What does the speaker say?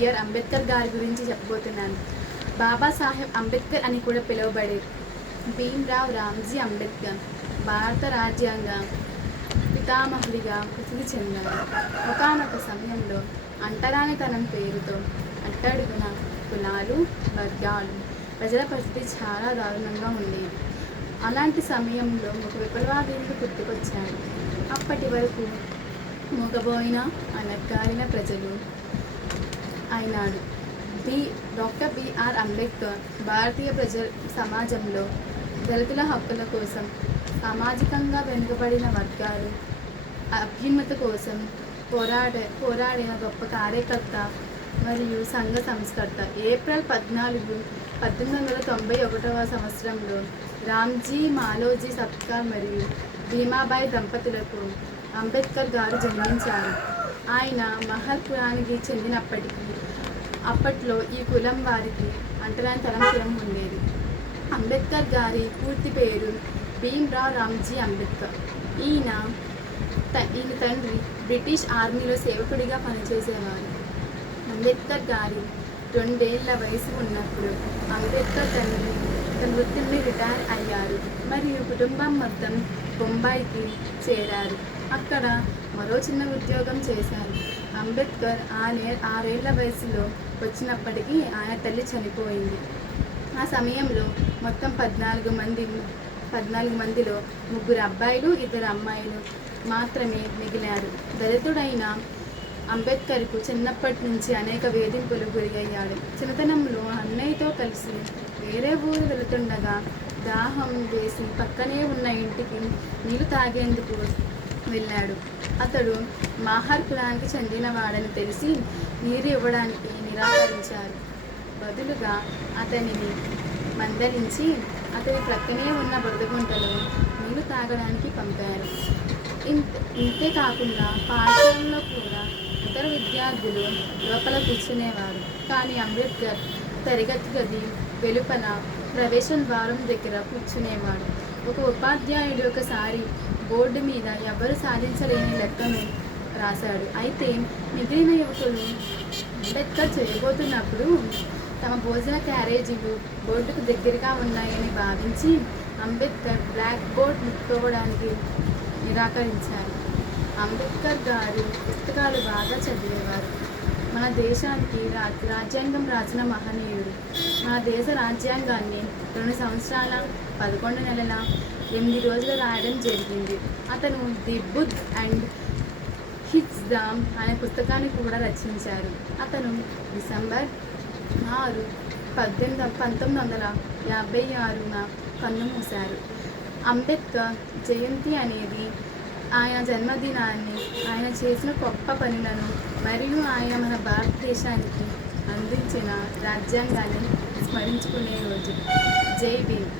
BR Ambedkar గారి గురించి చెప్పబోతున్నాను. బాబాసాహెబ్ అంబేద్కర్ అని కూడా పిలువబడే భీమ్రావ్ రామ్జీ అంబేద్కర్ భారత రాజ్యాంగ పితామహుడిగా ప్రసిద్ధి చెందారు. ఒకానొక సమయంలో అంటరానితనం పేరుతో అట్టడుగున కులాలు, వర్గాలు ప్రజల పరిస్థితి చాలా దారుణంగా ఉండేది. అలాంటి సమయంలో ఒక విప్లవాదీనుడు పుట్టుకొచ్చాడు. అప్పటి వరకు మూగబోయిన అణగారిన ప్రజలు అయినాడు. డాక్టర్ బిఆర్ అంబేద్కర్ భారతీయ సమాజంలో దళితుల హక్కుల కోసం, సామాజికంగా వెనుకబడిన వర్గాలు అభ్యున్నతి కోసం పోరాడిన గొప్ప కార్యకర్త మరియు సంఘ సంస్కర్త. ఏప్రిల్ 14, 1891 సంవత్సరంలో రామ్జీ మాలోజీ సర్కార్ మరియు భీమాబాయి దంపతులకు అంబేద్కర్ గారు జన్మించారు. ఆయన మహల్ కులానికి చెందినప్పటికీ అప్పట్లో ఈ కులం వారికి అంటరానితనం కులం ఉండేది. అంబేద్కర్ గారి పూర్తి పేరు భీమ్రావ్ రామ్జీ అంబేద్కర్. ఈయన తండ్రి బ్రిటిష్ ఆర్మీలో సేవకుడిగా పనిచేసేవారు. అంబేద్కర్ గారి 2 ఏళ్ల వయసు ఉన్నప్పుడు అంబేద్కర్ తండ్రి తన వృత్తి నుండి రిటైర్ అయ్యారు మరియు కుటుంబం మొత్తం బొంబాయికి చేరారు. అక్కడ మరో చిన్న ఉద్యోగం చేశారు. అంబేద్కర్ 6 ఏళ్ల వయసులో వచ్చినప్పటికీ ఆయన తల్లి చనిపోయింది. ఆ సమయంలో మొత్తం 14 మందిలో 3 అబ్బాయిలు, 2 అమ్మాయిలు మాత్రమే మిగిలారు. దళితుడైన అంబేద్కర్కు చిన్నప్పటి నుంచి అనేక వేధింపులు గురయ్యాడు. చిన్నతనంలో అన్నయ్యతో కలిసి వేరే ఊరు వెళుతుండగా దాహం వేసి పక్కనే ఉన్న ఇంటికి నీళ్లు తాగేందుకు వెళ్ళాడు. అతడు మాహర్ కులానికి చెందినవాడని తెలిసి నీరు ఇవ్వడానికి నిరాకరించారు. బదులుగా అతనిని మందలించి అతని ప్రక్కనే ఉన్న బురదగుంటలో నీళ్లు తాగడానికి పంపారు. ఇంతేకాకుండా పాఠశాలలో కూడా ఇతర విద్యార్థులు లోపల కూర్చునేవారు. కానీ అంబేద్కర్ తరగతి గది వెలుపల ప్రవేశం ద్వారం దగ్గర కూర్చునేవాడు. ఒక ఉపాధ్యాయుడు ఒకసారి బోర్డు మీద ఎవరు సాధించలేని లెక్కను రాశాడు. అయితే మిగిలిన యువకులు అంబేద్కర్ చేయబోతున్నప్పుడు తమ భోజన క్యారేజీలు బోర్డుకు దగ్గరగా ఉన్నాయని భావించి అంబేద్కర్ బ్లాక్ బోర్డ్ ముట్టుకోవడానికి నిరాకరించారు. అంబేద్కర్ గారు పుస్తకాలు బాగా చదివేవారు. మన దేశానికి రాజ్యాంగం రాసిన మహనీయుడు. మన దేశ రాజ్యాంగాన్ని 2 సంవత్సరాల 11 నెలల 8 రోజులు రాయడం జరిగింది. అతను the Buddh and hits Dham అనే పుస్తకాన్ని కూడా రచించారు. అతను డిసెంబర్ 6, 1956న కన్నుమూశారు. అంబేద్కర్ జయంతి అనేది ఆయన జన్మదినాన్ని, ఆయన చేసిన గొప్ప పనులను మరియు ఆయన మన భారతదేశానికి అందించిన రాజ్యాంగాన్ని స్మరించుకునే రోజు. జై భీమ్.